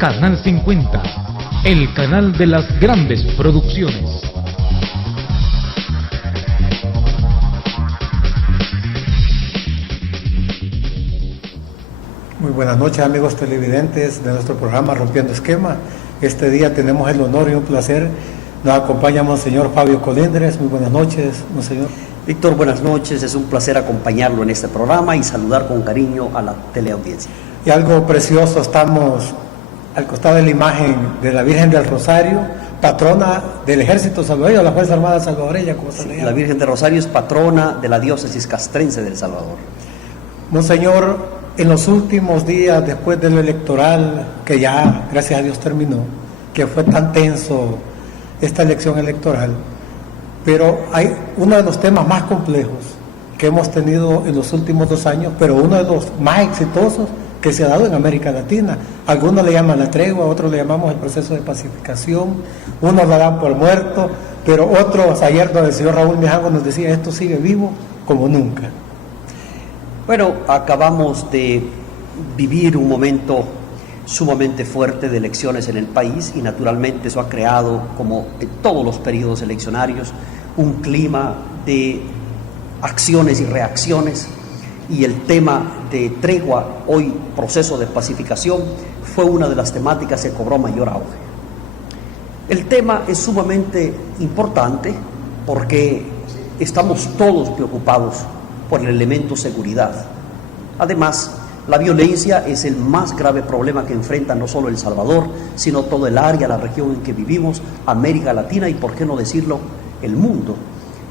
Canal 50, el canal de las grandes producciones. Muy buenas noches, amigos televidentes de nuestro programa Rompiendo Esquema. Este día tenemos el honor y un placer. Nos acompaña Monseñor Fabio Colindres. Muy buenas noches, Monseñor. Víctor, buenas noches. Es un placer acompañarlo en este programa y saludar con cariño a la teleaudiencia. Y algo precioso, estamos al costado de la imagen de la Virgen del Rosario, patrona del Ejército Salvadoreño, la Fuerza Armada Salvadoreña, como se le llama. La Virgen del Rosario es patrona de la diócesis castrense del Salvador. Monseñor, en los últimos días, después de lo electoral, que ya, gracias a Dios, terminó, que fue tan tenso esta elección electoral, pero hay uno de los temas más complejos que hemos tenido en los últimos 2 años, pero uno de los más exitosos que se ha dado en América Latina. Algunos le llaman la tregua, otros le llamamos el proceso de pacificación, unos lo dan por muerto, pero otros, ayer el señor Raúl Mijango nos decía, esto sigue vivo como nunca. Bueno, acabamos de vivir un momento sumamente fuerte de elecciones en el país y naturalmente eso ha creado, como en todos los periodos eleccionarios, un clima de acciones y reacciones, y el tema de tregua, hoy proceso de pacificación, fue una de las temáticas que cobró mayor auge. El tema es sumamente importante porque estamos todos preocupados por el elemento seguridad. Además, la violencia es el más grave problema que enfrenta no solo El Salvador, sino todo el área, la región en que vivimos, América Latina y, por qué no decirlo, el mundo.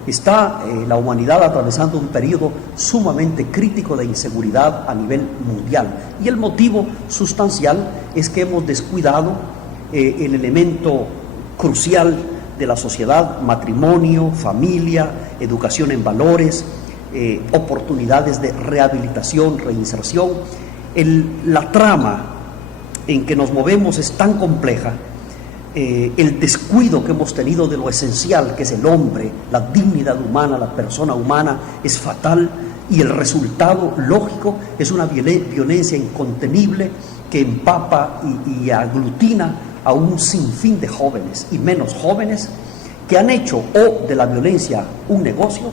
Está la humanidad atravesando un periodo sumamente crítico de inseguridad a nivel mundial. Y el motivo sustancial es que hemos descuidado el elemento crucial de la sociedad: matrimonio, familia, educación en valores, oportunidades de rehabilitación, reinserción. La trama en que nos movemos es tan compleja, el descuido que hemos tenido de lo esencial que es el hombre, la dignidad humana, la persona humana, es fatal, y el resultado lógico es una violencia incontenible que empapa y aglutina a un sinfín de jóvenes y menos jóvenes que han hecho o de la violencia un negocio,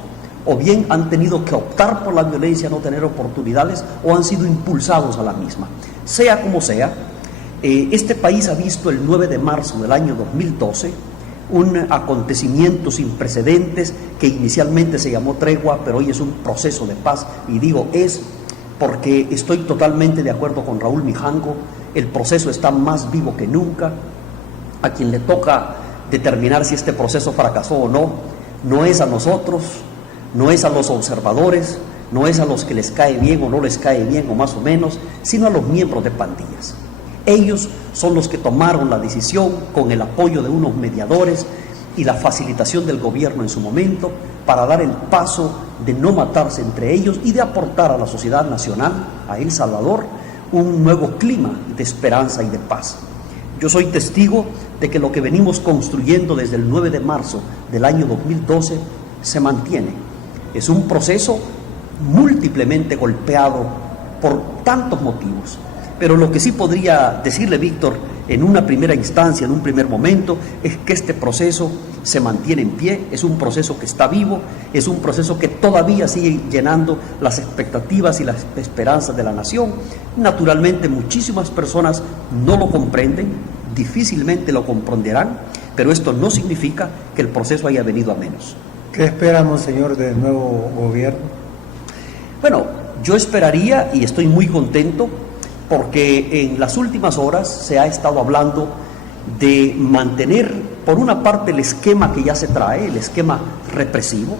o bien han tenido que optar por la violencia, no tener oportunidades, o han sido impulsados a la misma. Sea como sea, este país ha visto el 9 de marzo del año 2012 un acontecimiento sin precedentes que inicialmente se llamó tregua, pero hoy es un proceso de paz, y digo es porque estoy totalmente de acuerdo con Raúl Mijango. El proceso está más vivo que nunca. A quien le toca determinar si este proceso fracasó o no, no es a nosotros, no es a los observadores, no es a los que les cae bien o no les cae bien o más o menos, sino a los miembros de pandillas. Ellos son los que tomaron la decisión, con el apoyo de unos mediadores y la facilitación del gobierno en su momento, para dar el paso de no matarse entre ellos y de aportar a la sociedad nacional, a El Salvador, un nuevo clima de esperanza y de paz. Yo soy testigo de que lo que venimos construyendo desde el 9 de marzo del año 2012 se mantiene. Es un proceso múltiplemente golpeado por tantos motivos. Pero lo que sí podría decirle, Víctor, en una primera instancia, en un primer momento, es que este proceso se mantiene en pie, es un proceso que está vivo, es un proceso que todavía sigue llenando las expectativas y las esperanzas de la nación. Naturalmente, muchísimas personas no lo comprenden, difícilmente lo comprenderán, pero esto no significa que el proceso haya venido a menos. ¿Qué espera, Monseñor, del nuevo gobierno? Bueno, yo esperaría, y estoy muy contento, porque en las últimas horas se ha estado hablando de mantener, por una parte, el esquema que ya se trae, el esquema represivo.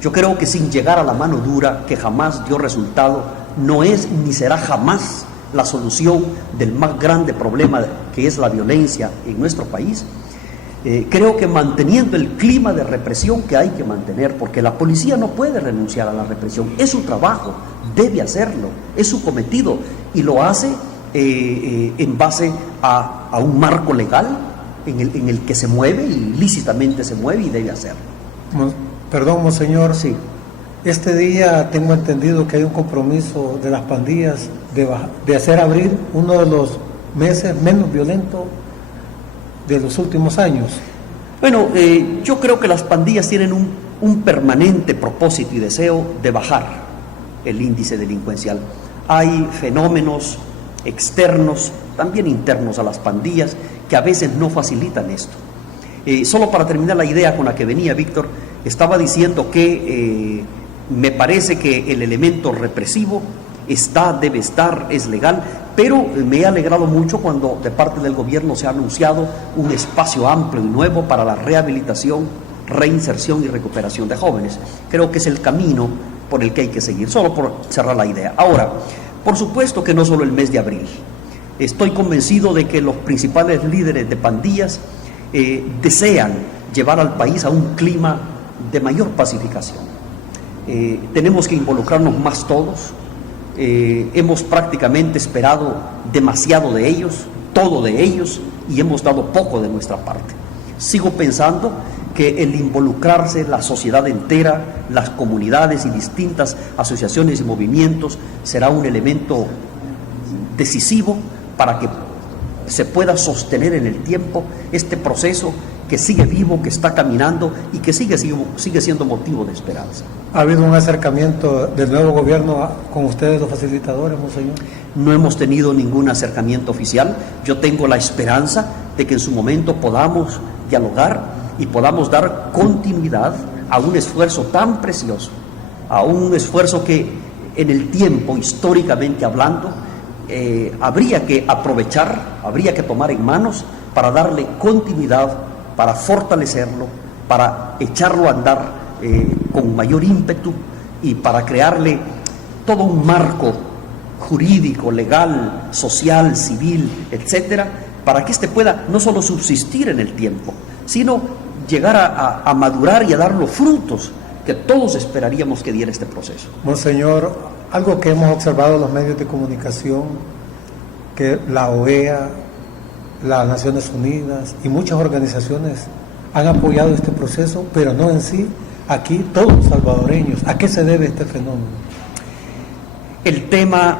Yo creo que sin llegar a la mano dura, que jamás dio resultado, no es ni será jamás la solución del más grande problema que es la violencia en nuestro país. Creo que manteniendo el clima de represión que hay que mantener, porque la policía no puede renunciar a la represión, es su trabajo, debe hacerlo, es su cometido, y lo hace en base a un marco legal en el que se mueve, y lícitamente se mueve y debe hacerlo. Perdón, Monseñor. Sí. Este día tengo entendido que hay un compromiso de las pandillas de hacer abrir uno de los meses menos violento de los últimos años. Bueno, yo creo que las pandillas tienen un permanente propósito y deseo de bajar el índice delincuencial. Hay fenómenos externos, también internos a las pandillas, que a veces no facilitan esto. Solo para terminar la idea con la que venía Víctor, estaba diciendo que me parece que el elemento represivo debe estar, es legal, pero me he alegrado mucho cuando de parte del gobierno se ha anunciado un espacio amplio y nuevo para la rehabilitación, reinserción y recuperación de jóvenes. Creo que es el camino por el que hay que seguir, solo por cerrar la idea. Ahora, por supuesto que no solo el mes de abril. Estoy convencido de que los principales líderes de pandillas desean llevar al país a un clima de mayor pacificación. Tenemos que involucrarnos más todos. Hemos prácticamente esperado demasiado de ellos, todo de ellos, y hemos dado poco de nuestra parte. Sigo pensando que el involucrarse, la sociedad entera, las comunidades y distintas asociaciones y movimientos será un elemento decisivo para que se pueda sostener en el tiempo este proceso que sigue vivo, que está caminando y que sigue siendo motivo de esperanza. ¿Ha habido un acercamiento del nuevo gobierno con ustedes, los facilitadores, monseñor? No hemos tenido ningún acercamiento oficial. Yo tengo la esperanza de que en su momento podamos dialogar y podamos dar continuidad a un esfuerzo tan precioso, a un esfuerzo que en el tiempo, históricamente hablando, habría que aprovechar, habría que tomar en manos para darle continuidad, para fortalecerlo, para echarlo a andar con mayor ímpetu y para crearle todo un marco jurídico, legal, social, civil, etcétera, para que éste pueda no solo subsistir en el tiempo, sino llegar a madurar y a dar los frutos que todos esperaríamos que diera este proceso. Monseñor, algo que hemos observado en los medios de comunicación, que la OEA, las Naciones Unidas y muchas organizaciones han apoyado este proceso, pero no en sí, aquí todos los salvadoreños. ¿A qué se debe este fenómeno? El tema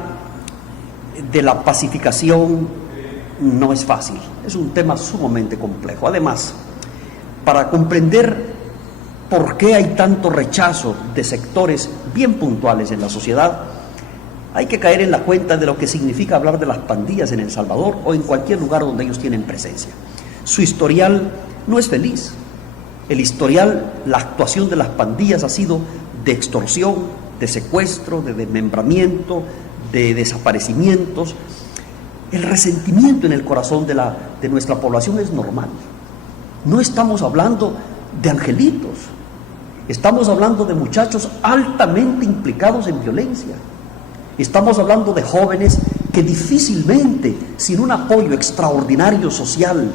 de la pacificación no es fácil, es un tema sumamente complejo. Además, para comprender por qué hay tanto rechazo de sectores bien puntuales en la sociedad, hay que caer en la cuenta de lo que significa hablar de las pandillas en El Salvador o en cualquier lugar donde ellos tienen presencia. Su historial no es feliz. El historial, la actuación de las pandillas ha sido de extorsión, de secuestro, de desmembramiento, de desaparecimientos. El resentimiento en el corazón de nuestra población es normal. No estamos hablando de angelitos, estamos hablando de muchachos altamente implicados en violencia. Estamos hablando de jóvenes que difícilmente, sin un apoyo extraordinario social,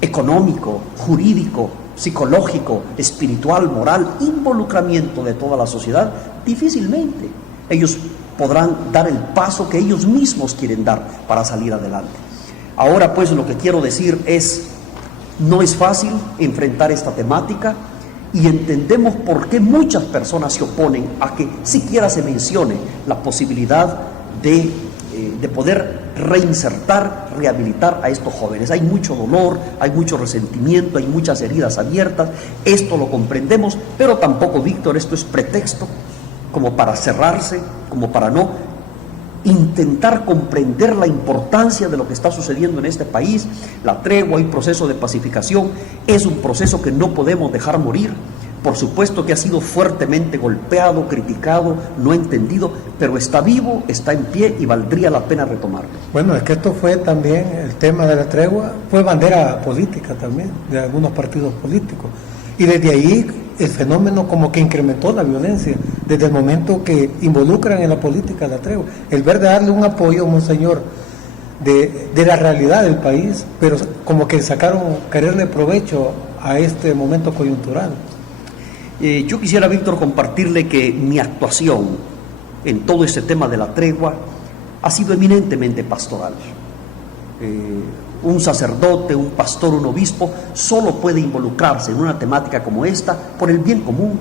económico, jurídico, psicológico, espiritual, moral, involucramiento de toda la sociedad, difícilmente ellos podrán dar el paso que ellos mismos quieren dar para salir adelante. Ahora pues lo que quiero decir es, no es fácil enfrentar esta temática y entendemos por qué muchas personas se oponen a que siquiera se mencione la posibilidad de poder reinsertar, rehabilitar a estos jóvenes. Hay mucho dolor, hay mucho resentimiento, hay muchas heridas abiertas, esto lo comprendemos, pero tampoco, Víctor, esto es pretexto como para cerrarse, como para no intentar comprender la importancia de lo que está sucediendo en este país. La tregua y proceso de pacificación es un proceso que no podemos dejar morir. Por supuesto que ha sido fuertemente golpeado, criticado, no entendido, pero está vivo, está en pie y valdría la pena retomarlo. Bueno, es que esto fue también, el tema de la tregua, fue bandera política también, de algunos partidos políticos. Y desde ahí el fenómeno como que incrementó la violencia, desde el momento que involucran en la política la tregua. El ver de darle un apoyo, monseñor, de la realidad del país, pero como que quererle provecho a este momento coyuntural. Yo quisiera, Víctor, compartirle que mi actuación en todo este tema de la tregua ha sido eminentemente pastoral. Un sacerdote, un pastor, un obispo solo puede involucrarse en una temática como esta por el bien común,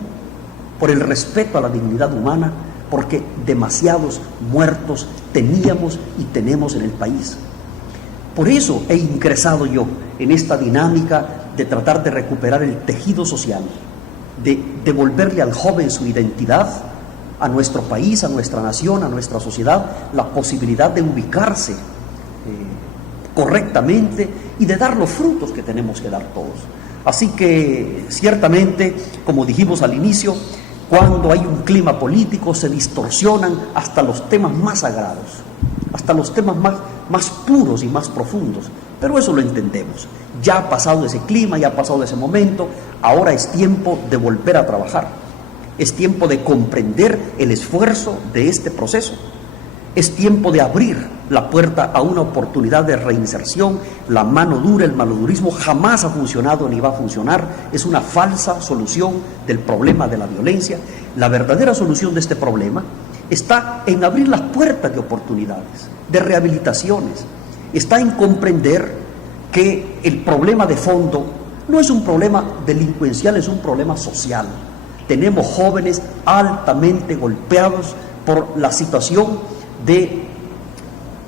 por el respeto a la dignidad humana, porque demasiados muertos teníamos y tenemos en el país. Por eso he ingresado yo en esta dinámica de tratar de recuperar el tejido social, de devolverle al joven su identidad, a nuestro país, a nuestra nación, a nuestra sociedad, la posibilidad de ubicarse correctamente y de dar los frutos que tenemos que dar todos. Así que ciertamente, como dijimos al inicio, cuando hay un clima político se distorsionan hasta los temas más sagrados, hasta los temas más puros y más profundos, pero eso lo entendemos. Ya ha pasado ese clima, ya ha pasado ese momento, ahora es tiempo de volver a trabajar, es tiempo de comprender el esfuerzo de este proceso, es tiempo de abrir la puerta a una oportunidad de reinserción. La mano dura, el manodurismo jamás ha funcionado ni va a funcionar, es una falsa solución del problema de la violencia. La verdadera solución de este problema está en abrir las puertas de oportunidades, de rehabilitaciones, está en comprender que el problema de fondo no es un problema delincuencial, es un problema social. Tenemos jóvenes altamente golpeados por la situación de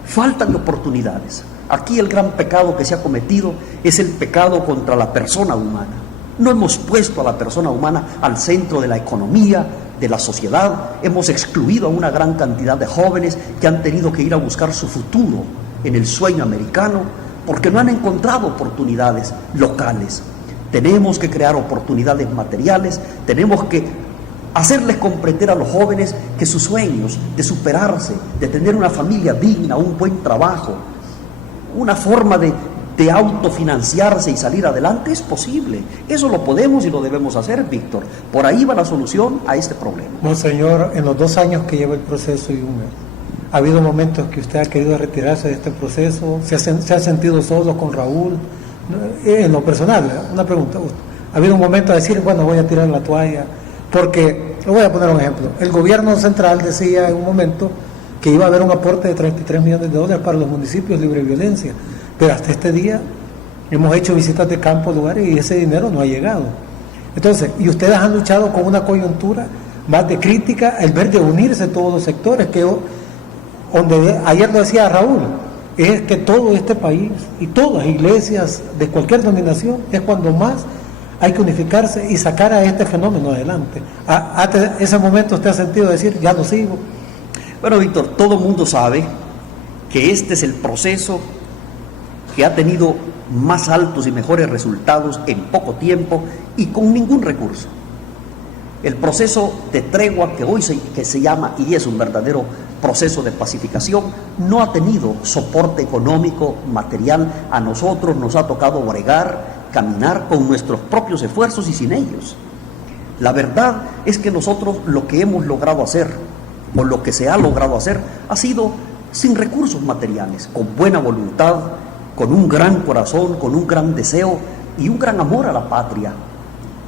falta de oportunidades. Aquí el gran pecado que se ha cometido es el pecado contra la persona humana. No hemos puesto a la persona humana al centro de la economía, de la sociedad. Hemos excluido a una gran cantidad de jóvenes que han tenido que ir a buscar su futuro en el sueño americano porque no han encontrado oportunidades locales. Tenemos que crear oportunidades materiales, tenemos que hacerles comprender a los jóvenes que sus sueños de superarse, de tener una familia digna, un buen trabajo, una forma de autofinanciarse y salir adelante es posible. Eso lo podemos y lo debemos hacer, Víctor. Por ahí va la solución a este problema. Monseñor, en los 2 años que lleva el proceso y un mes, ¿ha habido momentos que usted ha querido retirarse de este proceso? ¿Se ha sentido solo con Raúl? En lo personal, una pregunta. ¿Ha habido un momento de decir, bueno, voy a tirar la toalla? Porque, le voy a poner un ejemplo, el gobierno central decía en un momento que iba a haber un aporte de $33 millones para los municipios libre de violencia, pero hasta este día hemos hecho visitas de campo, lugares, y ese dinero no ha llegado. Entonces, y ustedes han luchado con una coyuntura más de crítica, el ver de unirse todos los sectores, que donde ayer lo decía Raúl, es que todo este país y todas las iglesias de cualquier denominación es cuando más hay que unificarse y sacar a este fenómeno adelante. ¿Hasta ese momento usted ha sentido decir, ya no sigo? Bueno, Víctor, todo el mundo sabe que este es el proceso que ha tenido más altos y mejores resultados en poco tiempo y con ningún recurso. El proceso de tregua que hoy se llama y es un verdadero proceso de pacificación no ha tenido soporte económico, material. A nosotros nos ha tocado bregar, caminar con nuestros propios esfuerzos y sin ellos. La verdad es que nosotros lo que hemos logrado hacer, o lo que se ha logrado hacer, ha sido sin recursos materiales, con buena voluntad, con un gran corazón, con un gran deseo y un gran amor a la patria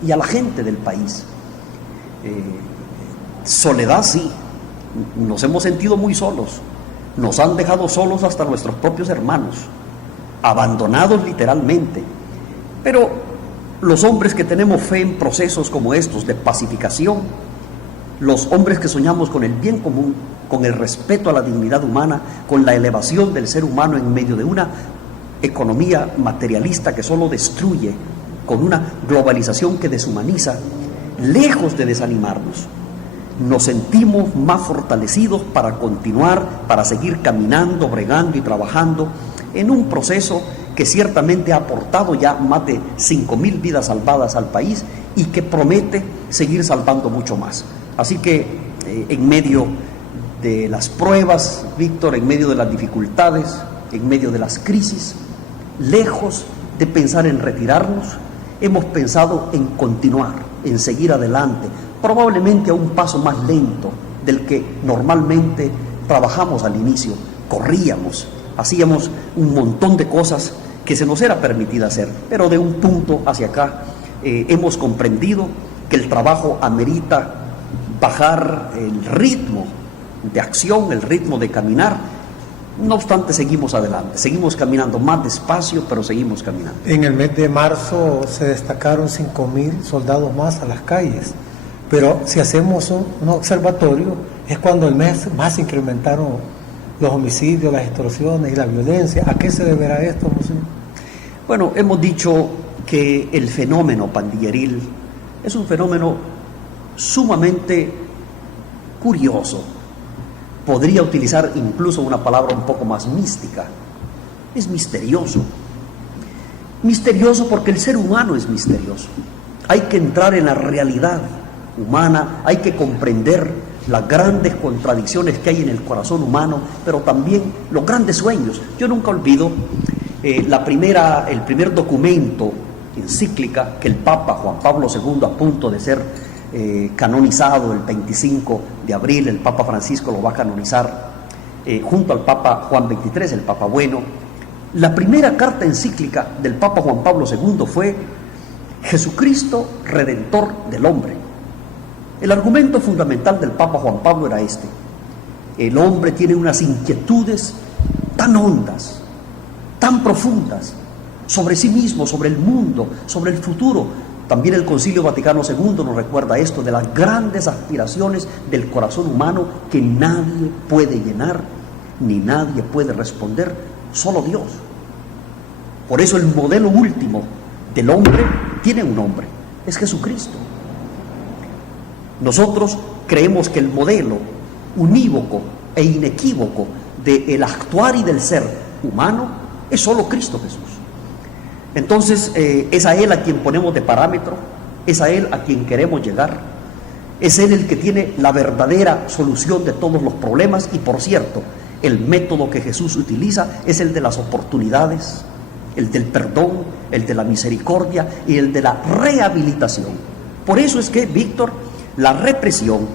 y a la gente del país. Soledad, sí, nos hemos sentido muy solos, nos han dejado solos hasta nuestros propios hermanos, abandonados literalmente. Pero los hombres que tenemos fe en procesos como estos de pacificación, los hombres que soñamos con el bien común, con el respeto a la dignidad humana, con la elevación del ser humano en medio de una economía materialista que solo destruye, con una globalización que deshumaniza, lejos de desanimarnos, nos sentimos más fortalecidos para continuar, para seguir caminando, bregando y trabajando en un proceso que ciertamente ha aportado ya más de 5.000 vidas salvadas al país y que promete seguir salvando mucho más. Así que en medio de las pruebas, Víctor, en medio de las dificultades, en medio de las crisis, lejos de pensar en retirarnos, hemos pensado en continuar, en seguir adelante, probablemente a un paso más lento del que normalmente trabajamos al inicio, corríamos, hacíamos un montón de cosas que se nos era permitida hacer, pero de un punto hacia acá hemos comprendido que el trabajo amerita bajar el ritmo de acción, el ritmo de caminar. No obstante, seguimos adelante, seguimos caminando más despacio, pero seguimos caminando. En el mes de marzo se destacaron 5.000 soldados más a las calles, pero si hacemos un observatorio, es cuando el mes más se incrementaron los homicidios, las extorsiones y la violencia. ¿A qué se deberá esto, Monseñor? Bueno, hemos dicho que el fenómeno pandilleril es un fenómeno sumamente curioso. Podría utilizar incluso una palabra un poco más mística. Es misterioso. Misterioso porque el ser humano es misterioso. Hay que entrar en la realidad humana, hay que comprender las grandes contradicciones que hay en el corazón humano, pero también los grandes sueños. Yo nunca olvido el primer documento, encíclica, que el Papa Juan Pablo II, a punto de ser canonizado el 25 de abril, el Papa Francisco lo va a canonizar junto al Papa Juan XXIII, el Papa Bueno. La primera carta encíclica del Papa Juan Pablo II fue Jesucristo, Redentor del hombre. El argumento fundamental del Papa Juan Pablo era este: el hombre tiene unas inquietudes tan hondas, tan profundas, sobre sí mismo, sobre el mundo, sobre el futuro. También el Concilio Vaticano II nos recuerda esto, de las grandes aspiraciones del corazón humano que nadie puede llenar, ni nadie puede responder, solo Dios. Por eso el modelo último del hombre tiene un nombre, es Jesucristo. Nosotros creemos que el modelo unívoco e inequívoco del actuar y del ser humano es solo Cristo Jesús. Entonces es a Él a quien ponemos de parámetro, es a Él a quien queremos llegar, es Él el que tiene la verdadera solución de todos los problemas. Y por cierto, el método que Jesús utiliza es el de las oportunidades, el del perdón, el de la misericordia y el de la rehabilitación. Por eso es que, Víctor, la represión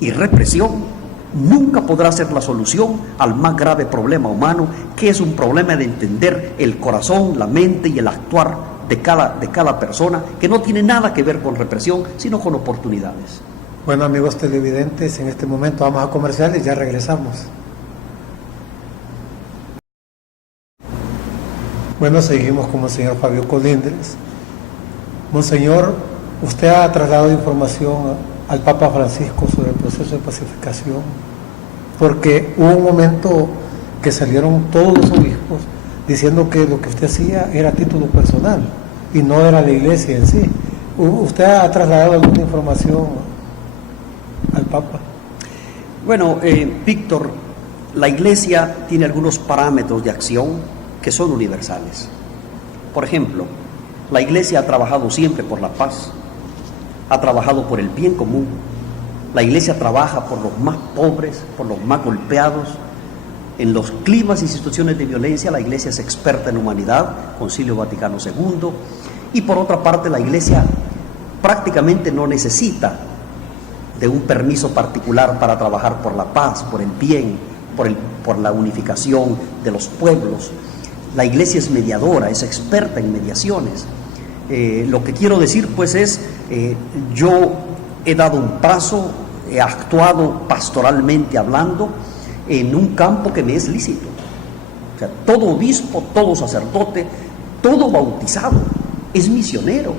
y represión nunca podrá ser la solución al más grave problema humano, que es un problema de entender el corazón, la mente y el actuar de cada persona, que no tiene nada que ver con represión, sino con oportunidades. Bueno, amigos televidentes, en este momento vamos a comerciales y ya regresamos. Bueno, seguimos con Monseñor Fabio Colindres. Monseñor, usted ha trasladado información al Papa Francisco sobre el proceso de pacificación, porque hubo un momento que salieron todos los obispos diciendo que lo que usted hacía era a título personal y no era la iglesia en sí. ¿Usted ha trasladado alguna información al Papa? Bueno, Víctor, la iglesia tiene algunos parámetros de acción que son universales. Por ejemplo, la iglesia ha trabajado siempre por la paz, ha trabajado por el bien común. La iglesia trabaja por los más pobres, por los más golpeados. En los climas y situaciones de violencia, la iglesia es experta en humanidad, Concilio Vaticano II. Y por otra parte, la iglesia prácticamente no necesita de un permiso particular para trabajar por la paz, por el bien, por la unificación de los pueblos. La iglesia es mediadora, es experta en mediaciones. Lo que quiero decir pues es, yo he dado un paso, he actuado pastoralmente hablando en un campo que me es lícito. O sea, todo obispo, todo sacerdote, todo bautizado es misionero,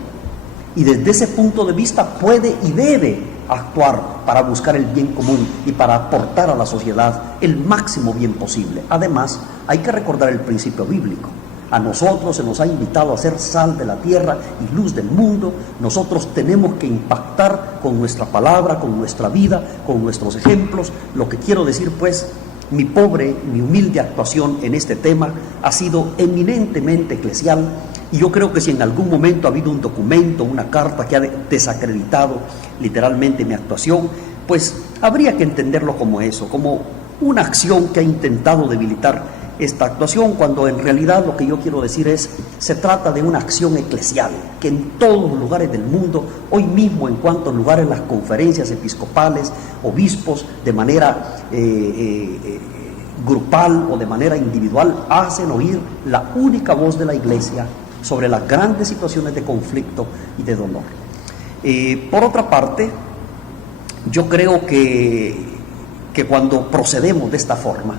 y desde ese punto de vista puede y debe actuar para buscar el bien común y para aportar a la sociedad el máximo bien posible. Además, hay que recordar el principio bíblico. A nosotros se nos ha invitado a ser sal de la tierra y luz del mundo. Nosotros tenemos que impactar con nuestra palabra, con nuestra vida, con nuestros ejemplos. Lo que quiero decir pues, mi humilde actuación en este tema ha sido eminentemente eclesial, y yo creo que si en algún momento ha habido un documento, una carta que ha desacreditado literalmente mi actuación, pues habría que entenderlo como eso, como una acción que ha intentado debilitar esta actuación, cuando en realidad lo que yo quiero decir es, se trata de una acción eclesial, que en todos los lugares del mundo, hoy mismo en cuantos lugares las conferencias episcopales, obispos, de manera grupal o de manera individual, hacen oír la única voz de la iglesia sobre las grandes situaciones de conflicto y de dolor. Por otra parte, yo creo que cuando procedemos de esta forma,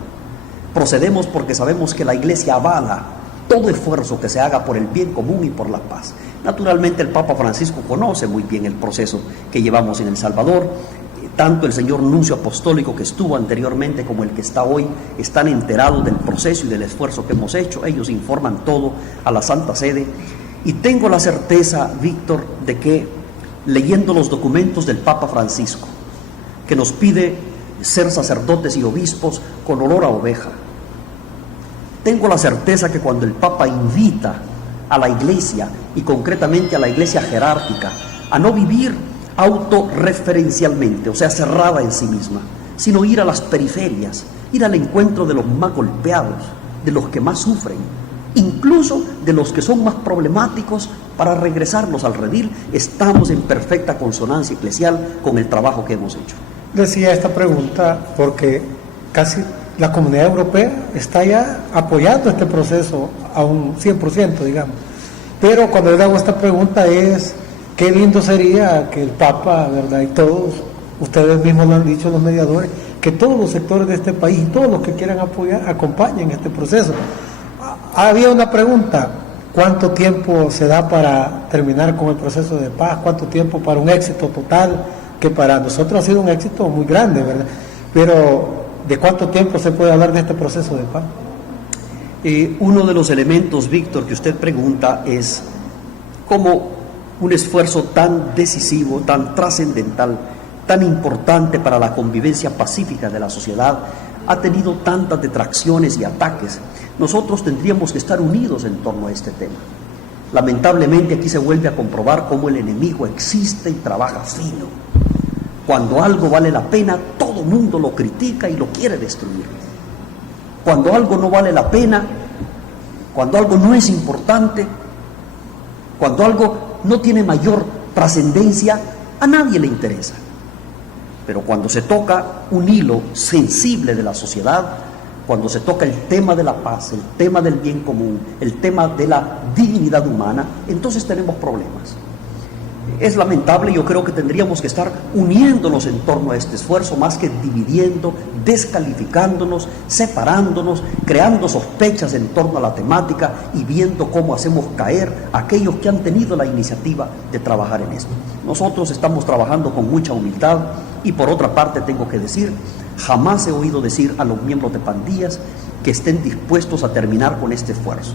procedemos porque sabemos que la iglesia avala todo esfuerzo que se haga por el bien común y por la paz. Naturalmente el Papa Francisco conoce muy bien el proceso que llevamos en El Salvador, Tanto el señor nuncio apostólico que estuvo anteriormente como el que está hoy están enterados del proceso y del esfuerzo que hemos hecho. Ellos informan todo a la Santa Sede. Y tengo la certeza, Víctor, de que leyendo los documentos del Papa Francisco, que nos pide ser sacerdotes y obispos con olor a oveja, tengo la certeza que cuando el Papa invita a la Iglesia, y concretamente a la Iglesia jerárquica, a no vivir autorreferencialmente, o sea, cerrada en sí misma, sino ir a las periferias, ir al encuentro de los más golpeados, de los que más sufren, incluso de los que son más problemáticos, para regresarlos al redil. Estamos en perfecta consonancia eclesial con el trabajo que hemos hecho. Decía esta pregunta porque casi la Comunidad Europea está ya apoyando este proceso a un 100%, digamos. Pero cuando le hago esta pregunta es, qué lindo sería que el Papa, ¿verdad? Y todos, ustedes mismos lo han dicho, los mediadores, que todos los sectores de este país y todos los que quieran apoyar, acompañen este proceso. Había una pregunta, ¿cuánto tiempo se da para terminar con el proceso de paz? ¿Cuánto tiempo para un éxito total? Que para nosotros ha sido un éxito muy grande, ¿verdad? Pero, ¿de cuánto tiempo se puede hablar de este proceso de paz? Uno de los elementos, Víctor, que usted pregunta es cómo un esfuerzo tan decisivo, tan trascendental, tan importante para la convivencia pacífica de la sociedad ha tenido tantas detracciones y ataques. Nosotros tendríamos que estar unidos en torno a este tema. Lamentablemente aquí se vuelve a comprobar cómo el enemigo existe y trabaja fino. Cuando algo vale la pena, todo mundo lo critica y lo quiere destruir. Cuando algo no vale la pena, cuando algo no es importante, cuando algo no tiene mayor trascendencia, a nadie le interesa. Pero cuando se toca un hilo sensible de la sociedad, cuando se toca el tema de la paz, el tema del bien común, el tema de la dignidad humana, entonces tenemos problemas. Es lamentable, yo creo que tendríamos que estar uniéndonos en torno a este esfuerzo, más que dividiendo, descalificándonos, separándonos, creando sospechas en torno a la temática y viendo cómo hacemos caer a aquellos que han tenido la iniciativa de trabajar en esto. Nosotros estamos trabajando con mucha humildad y por otra parte tengo que decir, jamás he oído decir a los miembros de pandillas que estén dispuestos a terminar con este esfuerzo.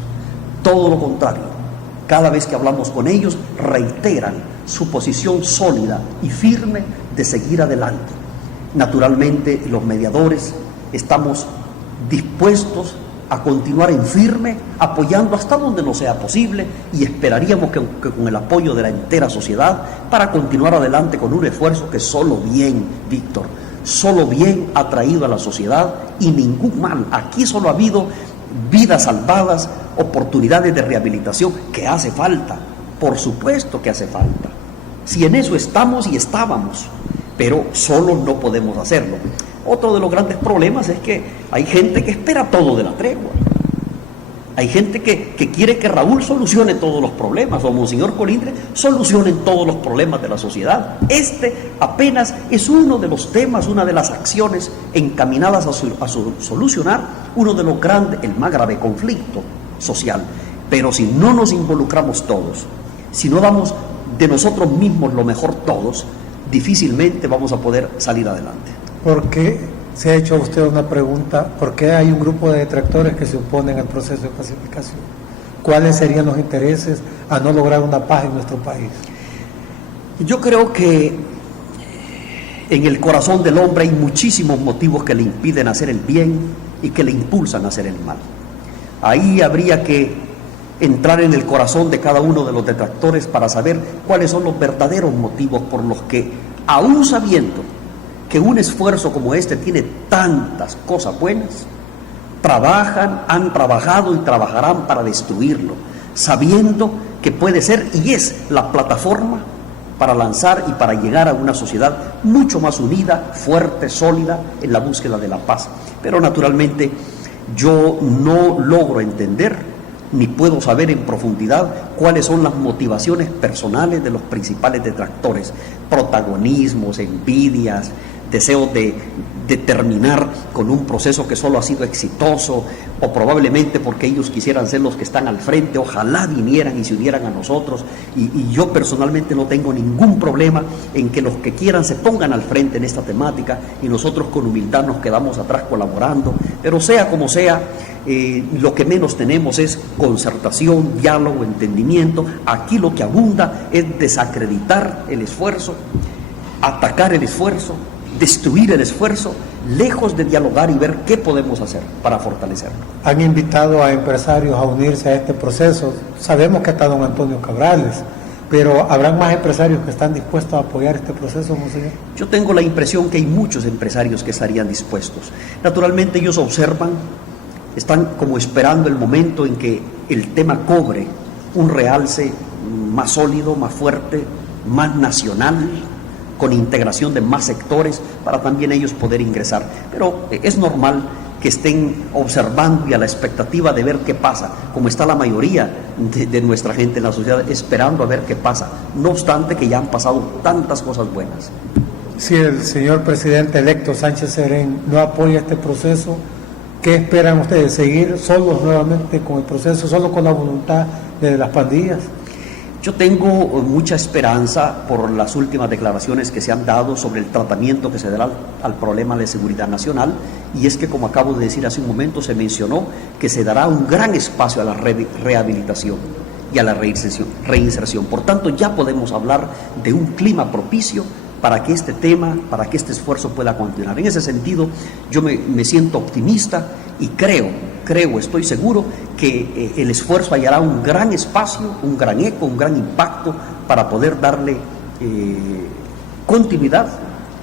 Todo lo contrario. Cada vez que hablamos con ellos, reiteran su posición sólida y firme de seguir adelante. Naturalmente, los mediadores estamos dispuestos a continuar en firme, apoyando hasta donde nos sea posible, y esperaríamos que con el apoyo de la entera sociedad, para continuar adelante con un esfuerzo que solo bien, Víctor, solo bien ha traído a la sociedad y ningún mal. Aquí solo ha habido vidas salvadas, oportunidades de rehabilitación, que hace falta, por supuesto que hace falta. Si en eso estamos y estábamos, pero solo no podemos hacerlo. Otro de los grandes problemas es que hay gente que espera todo de la tregua. Hay gente que quiere que Raúl solucione todos los problemas, o Monseñor Colindres solucionen todos los problemas de la sociedad. Este apenas es uno de los temas, una de las acciones encaminadas a solucionar uno de los grandes, el más grave conflicto social. Pero si no nos involucramos todos, si no damos de nosotros mismos lo mejor todos, difícilmente vamos a poder salir adelante. ¿Por qué se ha hecho a usted una pregunta? ¿Por qué hay un grupo de detractores que se oponen al proceso de pacificación? ¿Cuáles serían los intereses a no lograr una paz en nuestro país? Yo creo que en el corazón del hombre hay muchísimos motivos que le impiden hacer el bien y que le impulsan a hacer el mal. Ahí habría que entrar en el corazón de cada uno de los detractores para saber cuáles son los verdaderos motivos por los que, aún sabiendo que un esfuerzo como este tiene tantas cosas buenas, trabajan, han trabajado y trabajarán para destruirlo, sabiendo que puede ser y es la plataforma para lanzar y para llegar a una sociedad mucho más unida, fuerte, sólida en la búsqueda de la paz. Pero naturalmente yo no logro entender ni puedo saber en profundidad cuáles son las motivaciones personales de los principales detractores, protagonismos, envidias, deseo de terminar con un proceso que solo ha sido exitoso, o probablemente porque ellos quisieran ser los que están al frente. Ojalá vinieran y se unieran a nosotros, y yo personalmente no tengo ningún problema en que los que quieran se pongan al frente en esta temática, y nosotros con humildad nos quedamos atrás colaborando. Pero sea como sea, lo que menos tenemos es concertación, diálogo, entendimiento. Aquí lo que abunda es desacreditar el esfuerzo, atacar el esfuerzo, destruir el esfuerzo, lejos de dialogar y ver qué podemos hacer para fortalecerlo. Han invitado a empresarios a unirse a este proceso. Sabemos que está don Antonio Cabrales, pero ¿habrán más empresarios que están dispuestos a apoyar este proceso, monseñor? Yo tengo la impresión que hay muchos empresarios que estarían dispuestos. Naturalmente ellos observan, están como esperando el momento en que el tema cobre un realce más sólido, más fuerte, más nacional, con integración de más sectores, para también ellos poder ingresar. Pero es normal que estén observando y a la expectativa de ver qué pasa, como está la mayoría de nuestra gente en la sociedad, esperando a ver qué pasa, no obstante que ya han pasado tantas cosas buenas. Si el señor presidente electo Sánchez Serén no apoya este proceso, ¿qué esperan ustedes? ¿Seguir solos nuevamente con el proceso, solo con la voluntad de las pandillas? Yo tengo mucha esperanza por las últimas declaraciones que se han dado sobre el tratamiento que se dará al problema de seguridad nacional, y es que, como acabo de decir hace un momento, se mencionó que se dará un gran espacio a la rehabilitación y a la reinserción. Por tanto, ya podemos hablar de un clima propicio para que este tema, para que este esfuerzo pueda continuar. En ese sentido, yo me siento optimista y estoy seguro que el esfuerzo hallará un gran espacio, un gran eco, un gran impacto para poder darle continuidad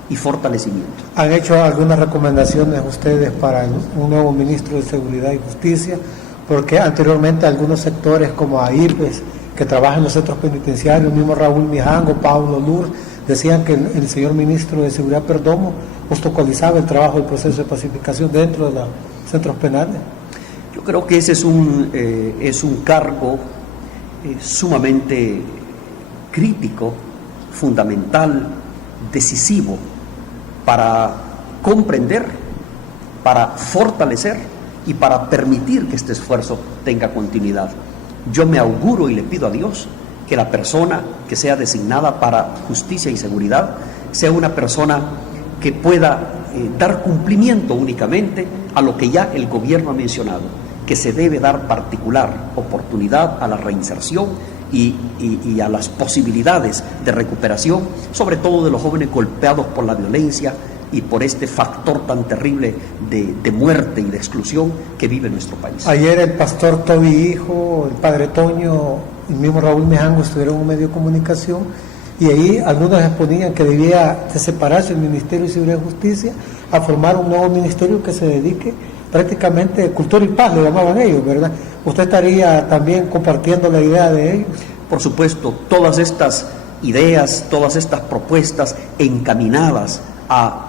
y fortalecimiento. ¿Han hecho algunas recomendaciones ustedes para un nuevo ministro de Seguridad y Justicia? Porque anteriormente algunos sectores como AIPES, que trabajan en los centros penitenciarios, mismo Raúl Mijango, Pablo Lur, decían que el señor ministro de Seguridad Perdomo obstaculizaba el trabajo del proceso de pacificación dentro de los centros penales. Yo creo que ese es un cargo sumamente crítico, fundamental, decisivo para comprender, para fortalecer y para permitir que este esfuerzo tenga continuidad. Yo me auguro y le pido a Dios que la persona que sea designada para justicia y seguridad sea una persona que pueda dar cumplimiento únicamente a lo que ya el gobierno ha mencionado, que se debe dar particular oportunidad a la reinserción y a las posibilidades de recuperación, sobre todo de los jóvenes golpeados por la violencia y por este factor tan terrible de muerte y de exclusión que vive nuestro país. Ayer el pastor Toby Hijo, el padre Toño, el mismo Raúl Mijango estuvieron en un medio de comunicación, y ahí algunos exponían que debía de separarse el Ministerio de Seguridad y Justicia a formar un nuevo ministerio que se dedique prácticamente a cultura y paz, le llamaban ellos, ¿verdad? ¿Usted estaría también compartiendo la idea de ellos? Por supuesto, todas estas ideas, todas estas propuestas encaminadas a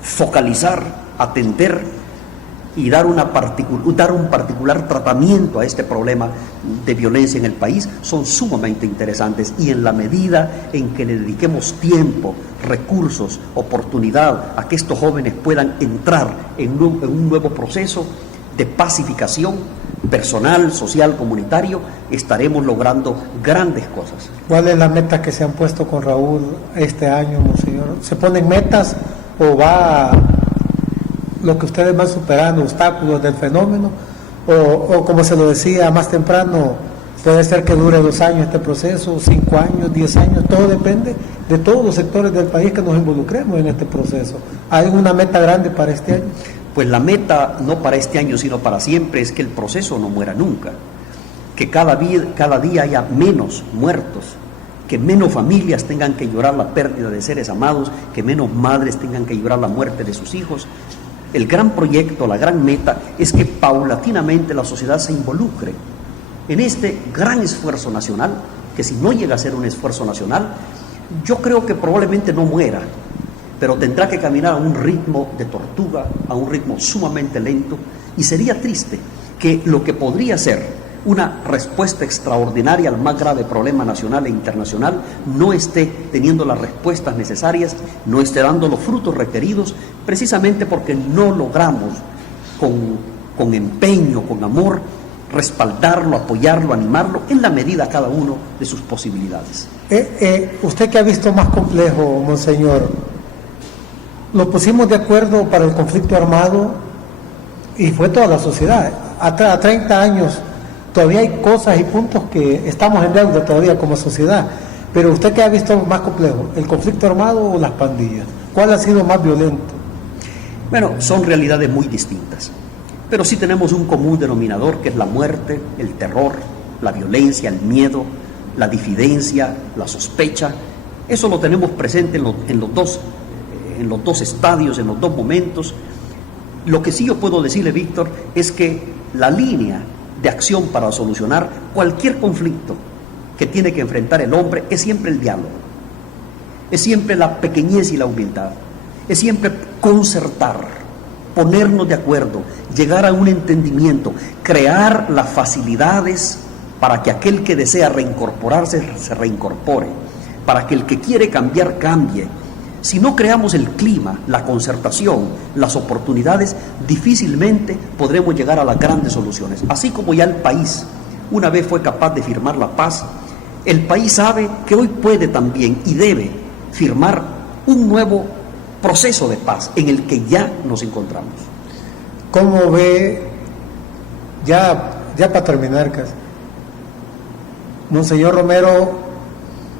focalizar, atender y dar un particular tratamiento a este problema de violencia en el país son sumamente interesantes, y en la medida en que le dediquemos tiempo, recursos, oportunidad a que estos jóvenes puedan entrar en un nuevo proceso de pacificación personal, social, comunitario, estaremos logrando grandes cosas. ¿Cuál es la meta que se han puesto con Raúl este año, monseñor? ¿Se ponen metas o va lo que ustedes van superando, obstáculos del fenómeno, o como se lo decía más temprano, puede ser que dure 2 años este proceso, 5 años, 10 años, todo depende de todos los sectores del país que nos involucremos en este proceso? ¿Hay una meta grande para este año? Pues la meta, no para este año, sino para siempre, es que el proceso no muera nunca, que cada día haya menos muertos, que menos familias tengan que llorar la pérdida de seres amados, que menos madres tengan que llorar la muerte de sus hijos. El gran proyecto, la gran meta, es que paulatinamente la sociedad se involucre en este gran esfuerzo nacional, que si no llega a ser un esfuerzo nacional, yo creo que probablemente no muera, pero tendrá que caminar a un ritmo de tortuga, a un ritmo sumamente lento, y sería triste que lo que podría ser una respuesta extraordinaria al más grave problema nacional e internacional, no esté teniendo las respuestas necesarias, no esté dando los frutos requeridos, precisamente porque no logramos con empeño, con amor, respaldarlo, apoyarlo, animarlo en la medida cada uno de sus posibilidades. Usted que ha visto más complejo, monseñor, lo pusimos de acuerdo para el conflicto armado y fue toda la sociedad. A 30 años todavía hay cosas y puntos que estamos en deuda todavía como sociedad, pero usted que ha visto más complejo, ¿el conflicto armado o las pandillas? ¿Cuál ha sido más violento? Bueno, son realidades muy distintas, pero sí tenemos un común denominador que es la muerte, el terror, la violencia, el miedo, la difidencia, la sospecha. Eso lo tenemos presente en los dos estadios, en los dos momentos. Lo que sí yo puedo decirle, Víctor, es que la línea de acción para solucionar cualquier conflicto que tiene que enfrentar el hombre es siempre el diálogo, es siempre la pequeñez y la humildad, es siempre concertar, ponernos de acuerdo, llegar a un entendimiento, crear las facilidades para que aquel que desea reincorporarse se reincorpore, para que el que quiere cambiar cambie. Si no creamos el clima, la concertación, las oportunidades, difícilmente podremos llegar a las grandes soluciones. Así como ya el país una vez fue capaz de firmar la paz, el país sabe que hoy puede también y debe firmar un nuevo proceso de paz en el que ya nos encontramos. ¿Cómo ve, ya para terminar casi, monseñor Romero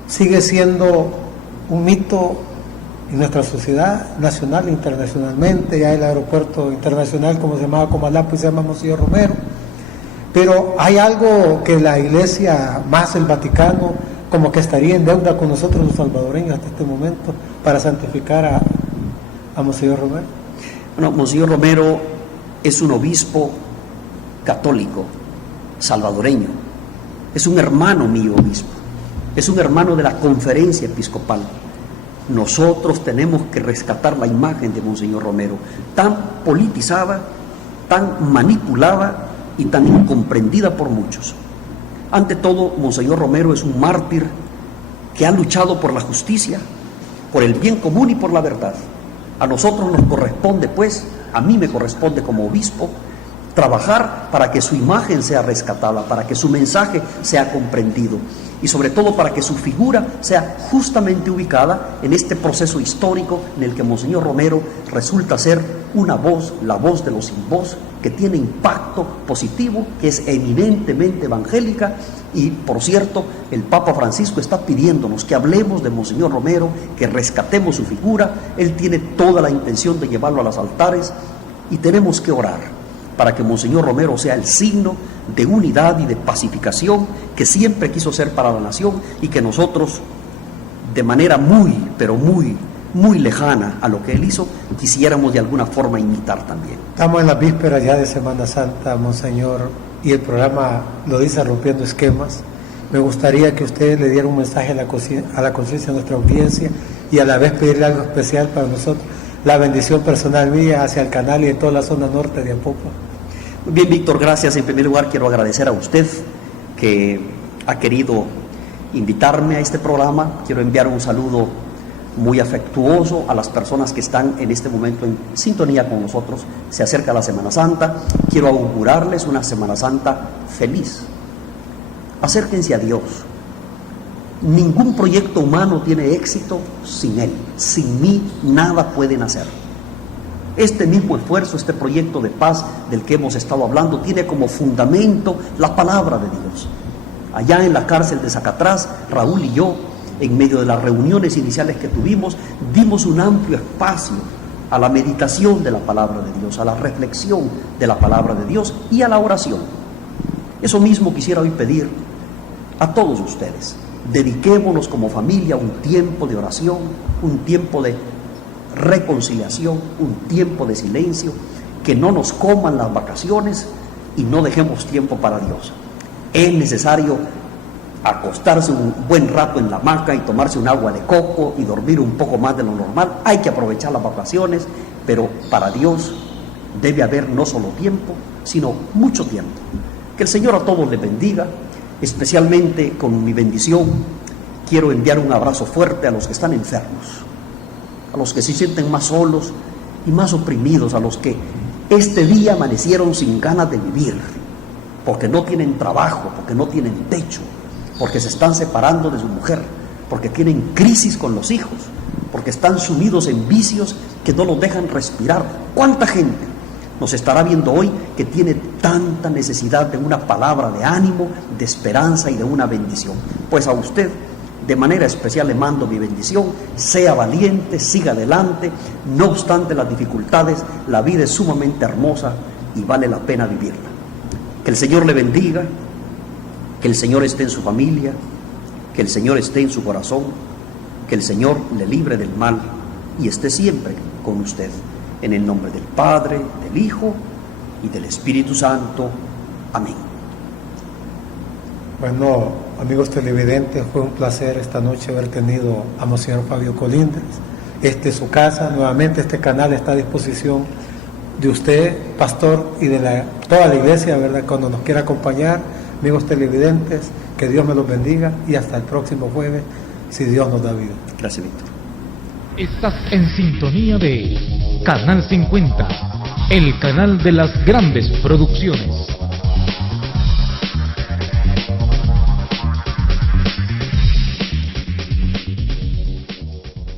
sigue siendo un mito en nuestra sociedad nacional e internacionalmente? Ya el aeropuerto internacional, como se llamaba Comalapa, se llama Monseñor Romero, pero hay algo que la Iglesia, más el Vaticano, como que estaría en deuda con nosotros los salvadoreños hasta este momento para santificar a Monseñor Romero. Bueno, Monseñor Romero es un obispo católico, salvadoreño, es un hermano mío obispo, es un hermano de la conferencia episcopal. Nosotros tenemos que rescatar la imagen de Monseñor Romero, tan politizada, tan manipulada y tan incomprendida por muchos. Ante todo, Monseñor Romero es un mártir que ha luchado por la justicia, por el bien común y por la verdad. A nosotros nos corresponde, pues, a mí me corresponde como obispo, trabajar para que su imagen sea rescatada, para que su mensaje sea comprendido y sobre todo para que su figura sea justamente ubicada en este proceso histórico en el que Monseñor Romero resulta ser una voz, la voz de los sin voz, que tiene impacto positivo, que es eminentemente evangélica. Y por cierto, el Papa Francisco está pidiéndonos que hablemos de Monseñor Romero, que rescatemos su figura. Él tiene toda la intención de llevarlo a los altares y tenemos que orar para que Monseñor Romero sea el signo de unidad y de pacificación que siempre quiso ser para la nación y que nosotros, de manera muy, pero muy lejana a lo que él hizo, quisiéramos de alguna forma imitar también. Estamos en la víspera ya de Semana Santa, monseñor, y el programa lo dice Rompiendo Esquemas. Me gustaría que usted le diera un mensaje a la conciencia de nuestra audiencia y a la vez pedirle algo especial para nosotros, la bendición personal mía hacia el canal y de toda la zona norte de Apopa. Muy bien, Víctor, gracias. En primer lugar, quiero agradecer a usted que ha querido invitarme a este programa. Quiero enviar un saludo muy afectuoso a las personas que están en este momento en sintonía con nosotros. Se acerca la Semana Santa. Quiero augurarles una Semana Santa feliz. Acérquense a Dios. Ningún proyecto humano tiene éxito sin Él. Sin mí nada pueden hacer. Este mismo esfuerzo, este proyecto de paz del que hemos estado hablando, tiene como fundamento la palabra de Dios. Allá en la cárcel de Zacatrás, Raúl y yo, en medio de las reuniones iniciales que tuvimos, dimos un amplio espacio a la meditación de la palabra de Dios, a la reflexión de la palabra de Dios y a la oración. Eso mismo quisiera hoy pedir a todos ustedes. Dediquémonos como familia un tiempo de oración, un tiempo de reconciliación, un tiempo de silencio, que no nos coman las vacaciones y no dejemos tiempo para Dios. Es necesario acostarse un buen rato en la hamaca y tomarse un agua de coco y dormir un poco más de lo normal. Hay que aprovechar las vacaciones, pero para Dios debe haber no solo tiempo, sino mucho tiempo. Que el Señor a todos les bendiga, especialmente con mi bendición. Quiero enviar un abrazo fuerte a los que están enfermos, a los que se sienten más solos y más oprimidos, a los que este día amanecieron sin ganas de vivir, porque no tienen trabajo, porque no tienen techo, porque se están separando de su mujer, porque tienen crisis con los hijos, porque están sumidos en vicios que no los dejan respirar. ¿Cuánta gente nos estará viendo hoy que tiene tanta necesidad de una palabra de ánimo, de esperanza y de una bendición? Pues a usted, de manera especial, le mando mi bendición. Sea valiente, siga adelante. No obstante las dificultades, la vida es sumamente hermosa y vale la pena vivirla. Que el Señor le bendiga, que el Señor esté en su familia, que el Señor esté en su corazón, que el Señor le libre del mal y esté siempre con usted. En el nombre del Padre, del Hijo y del Espíritu Santo. Amén. Bueno, amigos televidentes, fue un placer esta noche haber tenido a Monseñor Fabio Colindres. Esta es su casa. Nuevamente este canal está a disposición de usted, pastor, y de toda la iglesia, ¿verdad? Cuando nos quiera acompañar, amigos televidentes, que Dios me los bendiga y hasta el próximo jueves, si Dios nos da vida. Gracias, Víctor. Estás en sintonía de Canal 50, el canal de las grandes producciones.